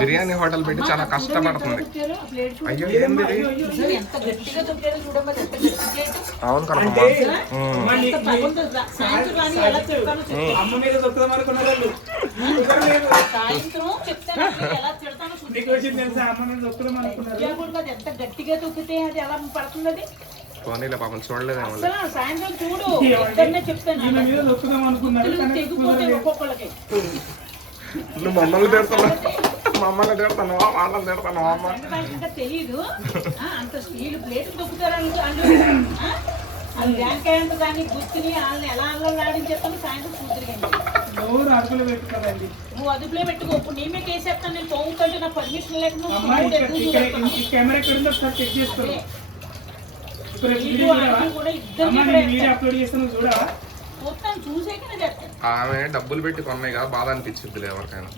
Biryani hotel పెట్టి చాలా కష్టపడుతుంది. అయ్యో ఏంది అవును కనకమ్మ. పోనీలే పాపం చూడలేదేమో. నువ్వు మమ్మల్ని తిడతావు, మమ్మల్ని తిడతాను, వాళ్ళని తిడతాను. ఇంకా తెలీదు అంత స్టీల్ ప్లేట్ తొక్కుతారు దాన్ని గుర్తుని వాళ్ళని ఎలా ఆడించేస్తాను. సాయంత్రం కూతురు అదుపులో పెట్టుకోదండి. నువ్వు అదుపులో పెట్టుకో. ఇప్పుడు నీ మీద వేసేస్తాను నేను. తోముతుంటే నాకు పర్మిషన్ లేకుండా కెమెరా ఎక్కడుందో ఒకసారి చెక్ చేసుకో. అప్లోడ్ చేస్తాను చూడవా? ఆమె డబ్బులు పెట్టి కొన్నాయి కదా, బాధ అనిపించింది ఎవరికైనా.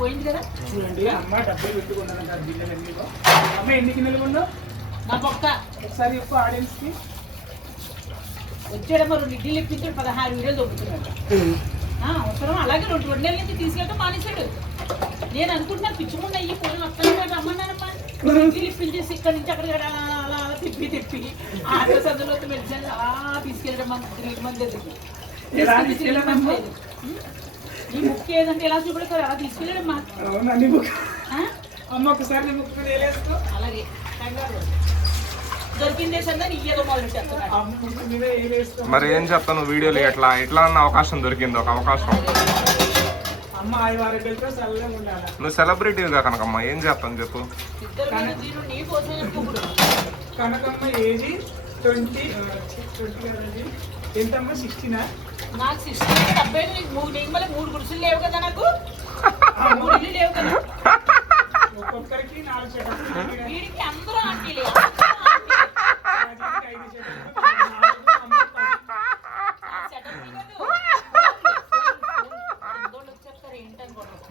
పోయింది కదా. చూడండి అమ్మ డబ్బులు పెట్టుకున్నాను. అమ్మ ఎన్ని గిన్నెలు కొన్నావు? నా పక్క ఒకసారి చెప్పు ఆడియన్స్ కి. వచ్చాడమ్మా 2 ఇడ్లీలు ఇప్పించాడు, 16 వీడియోలు దొబ్బుతున్నాడు. అవసరం అలాగే 2 నెలల నుంచి తీసుకెళ్ళటం మానేశాడు. నేను అనుకుంటున్నా పిచ్చుకుండా అయ్యి ఫోన్ వస్తాను రమ్మన్నానమ్మా. 2 ఇడ్లీలు ఇప్పించేసి ఇక్కడ నుంచి అక్కడికి అలా తిప్పి ఆటో సందులో మెడిసిన్ అలా తీసుకెళ్ళడం మంది దగ్గరికి. ఈ ముక్కు ఏదంటే ఎలా చూపెడతారు అలా తీసుకెళ్ళడమ్మా. అలాగే మరి ఏం చెప్తాను వీడియోలు ఎట్లా అన్న అవకాశం దొరికింది, ఒక అవకాశం. నువ్వు సెలబ్రిటీగా కనకమ్మ ఏం చేస్తాను చెప్పు. కనకమ్మ ఏజీ 20 ఎంతమ్మా? 16. నాకు 16 డెబ్బై. నీకు మళ్ళీ 3 గురుసులు లేవు కదా, నాకు 3 ఇల్లు లేవు కదా. ఒక్కొక్కరికి 4 చెట్లు. వీడికి అందరూ ఆంటీలే.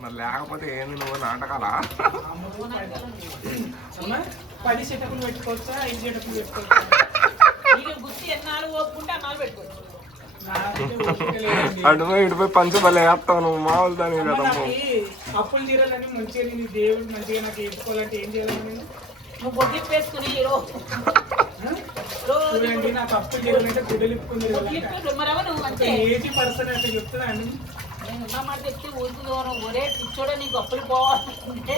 మరి లేకపోతే ఏంది నువ్వు నాటకాలా? 10 సెటప్లు పెట్టుకోవచ్చా? 5 సెటప్లు పెట్టుకోవచ్చా? ఇటుపోయి పంచబలే వేస్తావు నువ్వు, మామూలు దాని కదా. అప్పులు తీరాలని మంచిగా నేను దేవుడు మంచిగా నాకు వేసుకోవాలంటే ఏం చేయాలి? నేను నువ్వు బొడ్డి వేసుకుని చూడండి నాకు అప్పులు తీరాలంటే గుడ్డలిప్పుకుంది. ఏజీ పర్సన్ అంటే చెప్తున్నాను. నేను ఉన్న మాట చెప్తే ఊరికి దూరం ఒరే పిచ్చోడ నీకు అప్పులు పోవాలంటే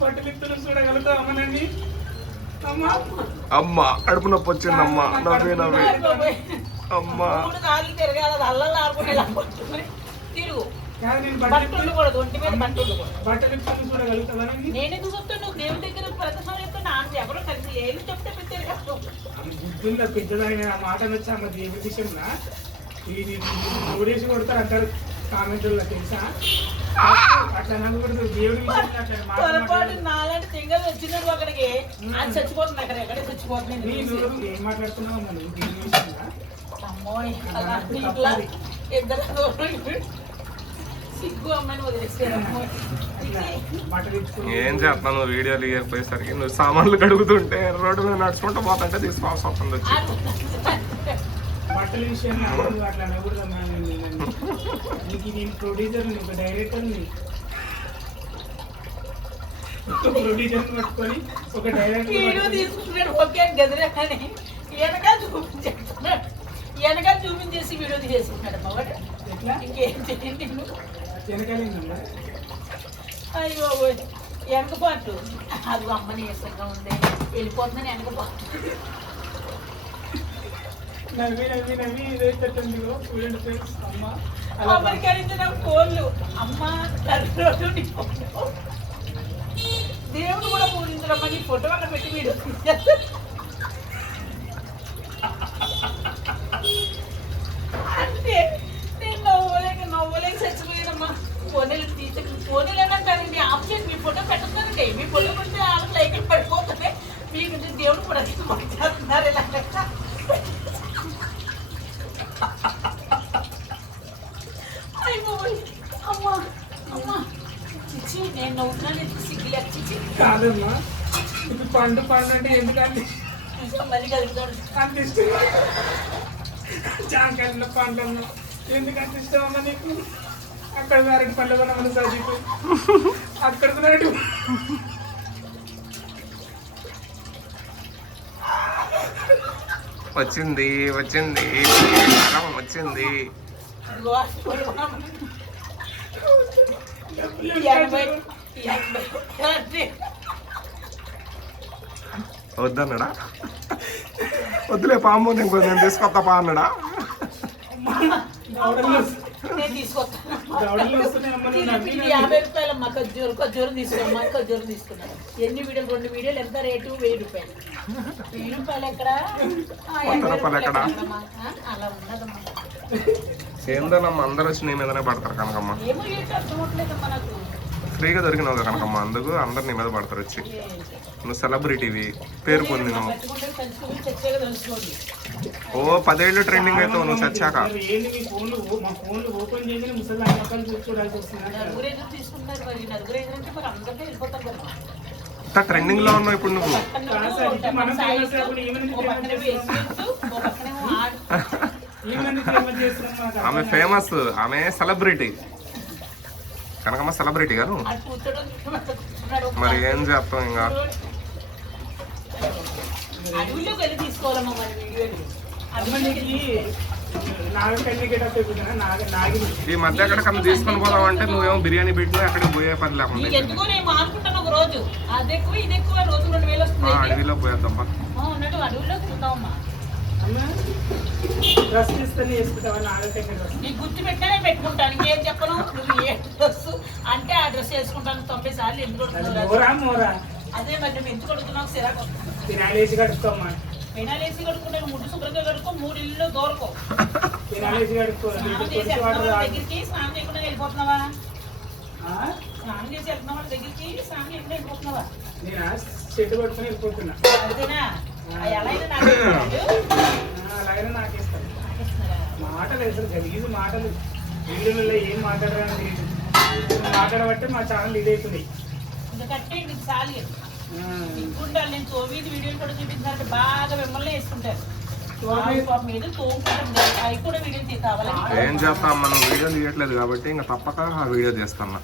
పట్టులిప్పులు చూడగలుగుతావు అమ్మనండి. అమ్మ కడుపు నొప్పి వచ్చిందమ్మా. నవ్వే అమ్మా తిరగాలి అల్లల్లా ఆడుకునే తిరుగు. నేనెందుకు చెప్తాను? నువ్వు దేవుడి దగ్గర ప్రతిసారి చెప్తాను. ఎవరో కలిసి ఏళ్ళు చెప్తే పెట్టారు. బుద్ధుందా పెద్దదాని మాట వచ్చా అమ్మ దేవుడి విషయంలో ఇది ఓడేసి కొడతారు అంటారు కామెంట్లో తెలుసా? అట్లా అనకూడదు దేవుడి విషయంలో. నాలాంటి తింగలు వచ్చినాడు అక్కడికి అది చచ్చిపోతుంది. అక్కడ ఎక్కడే చచ్చిపోతుంది. ఏం మాట్లాడుతున్నావు మనం దేవుడి విషయంలో? అమ్మో ఇద్దరు ఏం చేస్తాను వీడియోలు ఇవ్వకపోయేసరికి. నువ్వు సామాన్లు కడుగుతుంటే రోడ్డు మీద నడుచుకుంటూ పోతుంటే తీసుకోవాల్సి వస్తుంది వచ్చి. బట్టల విషయంలో అట్లా అనకూడదమ్మా. నీకు నేను ప్రొడ్యూసర్ని, ఒక డైరెక్టర్ని. ప్రొడ్యూసర్ పట్టుకొని ఒక డైరెక్టర్ తీసుకుంటున్నాడు. ఓకే గదిరే కానీ వెనకాల చూపించేసి వీడియో తీసేసుకున్నాడు అమ్మ. ఎట్లా ఇంకేం చేయండి? వెనకాలేందమ్మా? అయ్యో వెనకపాటు అది అమ్మ నీరసంగా ఉంది వెళ్ళిపోతుందని వెనకపాటు. నవ్వి నవ్వి నవ్వి ఇదే పెట్టండి చూడండి ఫ్రెండ్స్. అమ్మ అమెరికా ఫోన్లు అమ్మ దేవుడు కూడా పూజించడమ్మ. నీ ఫోటో అక్కడ పెట్టి వీడియో అంటే నేను నవ్వలేక చచ్చిపోయానమ్మా. ఫోన్లు ఫోన్లు ఏమంటారండి ఆప్షన్ మీ ఫోటో పెట్టండి. మీ ఫోటో పెడితే వాళ్ళకి లైక్ పడిపోతుంది. మీకు దేవుడు కూడా చేస్తున్నారు ఇలా అయిపోయి చిచ్చు నేను నవ్వుతున్నాను ఎందుకు సిగ్గు లెక్కించి కాదమ్మా ఇప్పుడు పండు అంటే ఎందుకంటే మళ్ళీ కలుగుతాడు అంత ఇష్టం జాంకాయల పండ్లు ఎందుకంత ఇష్టం అమ్మా నీకు అక్కడ వారికి పళ్ళు కొనమని చదివి అక్కడ నాటి వచ్చింది వచ్చింది వచ్చింది. వద్దన్నాడా? వద్దులే పాము నేను కొంచెం తీసుకొస్తా పా అన్నాడా? నేను తీసుకొస్తాను దవడలు వస్తున్నాయమ్మా నువ్వు నవ్వి 50 రూపాయలమ్మ ఖర్జూరం తీసుకోమ్మా ఖర్జూరం తీసుకున్నాను. ఎన్ని వీడియోలు 2 వీడియోలు ఎంత రేటు 1000 రూపాయలు. 1000 రూపాయలు ఎక్కడ 100 రూపాయలు ఎక్కడ? అలా ఉన్నదమ్మా. ఏందోనమ్మా అందరు వచ్చి నీ మీదనే పడతారు కనకమ్మ. ఏమో ఏంటో అర్థం అవట్లేదమ్మా నాకు. ఫ్రీగా దొరికినావు కనకమ్మ, అందుకు అందరు నీ మీద పడతారు వచ్చి. నువ్వు సెలబ్రిటీవి, పేరు పొందినావు. ఓ 10 ఏళ్ళు ట్రెండింగ్ అవుతావు నువ్వు చచ్చాక. ఏంటి మీ ఫోన్లు మా ఫోన్లు ఓపెన్ చేసి ముసలి మొక్కలు చూసుకోవడానికి వస్తున్నారు నలుగురేజులు తీసుకుంటారు మరి. నలుగురేజులు అంటే మరి అందరికీ వెళ్ళిపోతారు కదా. ఇంత ట్రెండింగ్ లో ఉన్నావు ఇప్పుడు నువ్వు. మనం ఫేమస్ అప్పుడు ఏమని ఫేమస్ చేస్తున్నాం ఆమె ఫేమస్, ఆమె సెలబ్రిటీ. కనకమ్మ సెలబ్రిటీ గారు. మరి ఏం చేస్తాం ఇంకా. అడవుల్లోకి వెళ్ళి తీసుకోవాలమ్మా మరి వీడియోలు. ఈ మధ్య ఎక్కడికన్నా తీసుకొని పోదాం అంటే నువ్వేమో బిర్యానీ పెట్టినా అక్కడికి పోయే పని లేకుండా. నీకు ఎందుకో నేను అనుకుంటాను ఒక రోజు అది ఎక్కువ ఇది ఎక్కువ రోజు 2000 వస్తుంది. అడవిలో పోయేద్దాం ఉన్నట్టు అడవుల్లోకి వెళ్తామమ్మా. డ్రెస్ తీసుకొని వేసుకుంటావా నాగటెక్క డ్రెస్ నీకు గుర్తు పెట్టానే పెట్టుకుంటాను. ఇంకేం చెప్పను. నువ్వు ఏ డ్రెస్ అంటే ఆ డ్రెస్ వేసుకుంటాను 90 సార్లు. ఎందుకు కొడుతున్నావు? మోరా అదే మరి నువ్వు ఎందుకు కొడుతున్నావు? సిరాకు తినాలేసి కడుక్కోమ్మా. పెనాలేసి కడుక్కుంటాను. ముడ్డు శుభ్రంగా కడుక్కో. 3 ఇల్లు దూరకో. తినాలేసి కడుక్కో. దగ్గరికి స్నానం చేయకుండా వెళ్ళిపోతున్నావా? స్నానం చేసి వెళ్తున్నావా దగ్గరికి? స్నానం చేయకుండా వెళ్ళిపోతున్నావా? నేను చెట్టు పట్టుకుని వెళ్ళిపోతున్నా. అంతేనా? ఎలా అయినా నాకు అలాగైనా నాకేస్తాను. మాటలు అసలు గలీజు మాటలు వీడియోలలో ఏం మాట్లాడరా తెలియదు. మాట్లాడబట్టే మా ఛానల్ లీడ్ అవుతుంది. ఎందుకంటే నీకు చాలు ఇంకుండాలి. నేను తోమీది వీడియోలు కూడా చూపించాలంటే బాగా మిమ్మల్ని వేసుకుంటారు. మీద తోముకుంటాం అవి కూడా వీడియోలు కావాలని. ఏం చేస్తా అమ్మా, నువ్వు వీడియో తీయట్లేదు కాబట్టి ఇంకా తప్పక ఆ వీడియో చేస్తాను.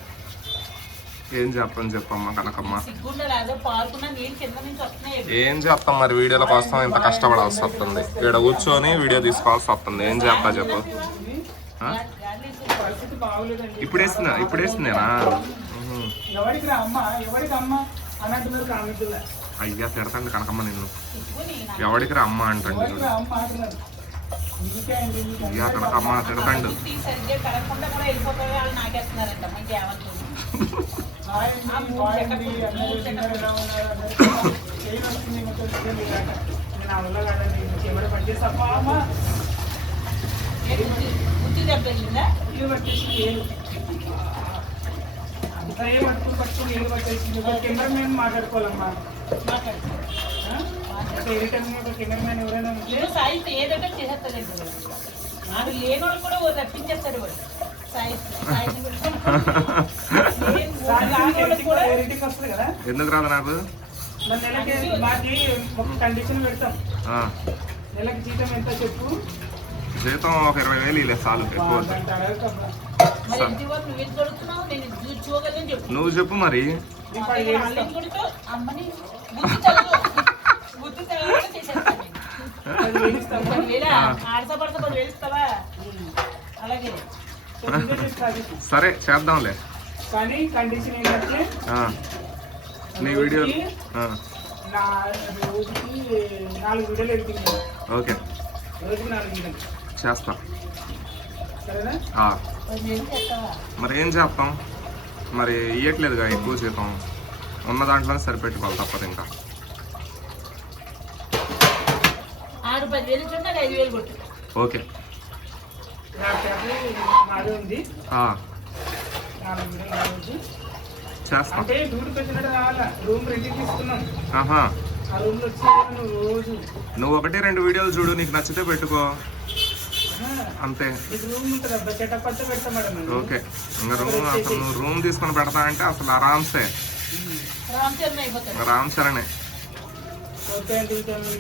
ఏం చెప్పమ్మా కనకమ్మ. ఏం చేస్తాం మరి, వీడియోల కోసం ఇంత కష్టపడాల్సి వస్తుంది. ఇక్కడ కూర్చొని వీడియో తీసుకోవాల్సి వస్తుంది. ఏం చేస్తా చెప్పు. ఇప్పుడు వేస్తుందేనా? అయ్యా తిడతాండి కనకమ్మ నిన్ను. ఎవడికి రా అమ్మ అంటండి. అయ్యా కనకమ్మ తిడతాండు. కెమెరామెన్ మాట్లాడుకోవాలమ్మా. కెమెరామెన్ ఎవరైనా ఉంటే సాయిత్ ఏదంటే చేసేస్తాడు. నాకు లేని వాళ్ళు కూడా రప్పించేస్తాడు వాడు. ఎందుకు రాదు నాకు? నెలకి మాకి ఒక కండిషన్ పెడతాం. నెలకి జీతం ఎంత చెప్పు. జీతం ఒక 20,000 ఇలా చాలు. ఎక్కువ నువ్వు చెప్పు మరి. సరే చేద్దాంలే. కానీ కండిషన్ ఏంటంటే నీ వీడియో రోజుకి 4 వీడియోలు ఎడుతుంది. ఓకే రోజుకి 4 వీడియోలు చేస్తా. సరేనా? మరి ఏం చేస్తాం మరి, ఇవ్వట్లేదుగా ఎక్కువ జీతం. ఉన్న దాంట్లోనే సరిపెట్టుకోవాలి తప్పదు. ఇంకా 5,000 కొట్టు. ఓకే చేస్తా. అంటే డ్యూటీకి వచ్చినట్టు రావాలా. రూమ్ రెడీ తీసుకున్నాం. నువ్వు 1-2 వీడియోలు చూడు, నీకు నచ్చితే పెట్టుకో. అంతే. మీకు రూమ్ ఉంటుంది అబ్బా, సెటప్ అంతా పెడతాం మేడం మేము. ఓకే, ఇంకా రూమ్ అసలు నువ్వు రూమ్ తీసుకొని పెడతా అంటే అసలు ఆరామ్సే రామ్ చరణ్ అయిపోతాడు. రామ్ చరణే. ఓకే అంటే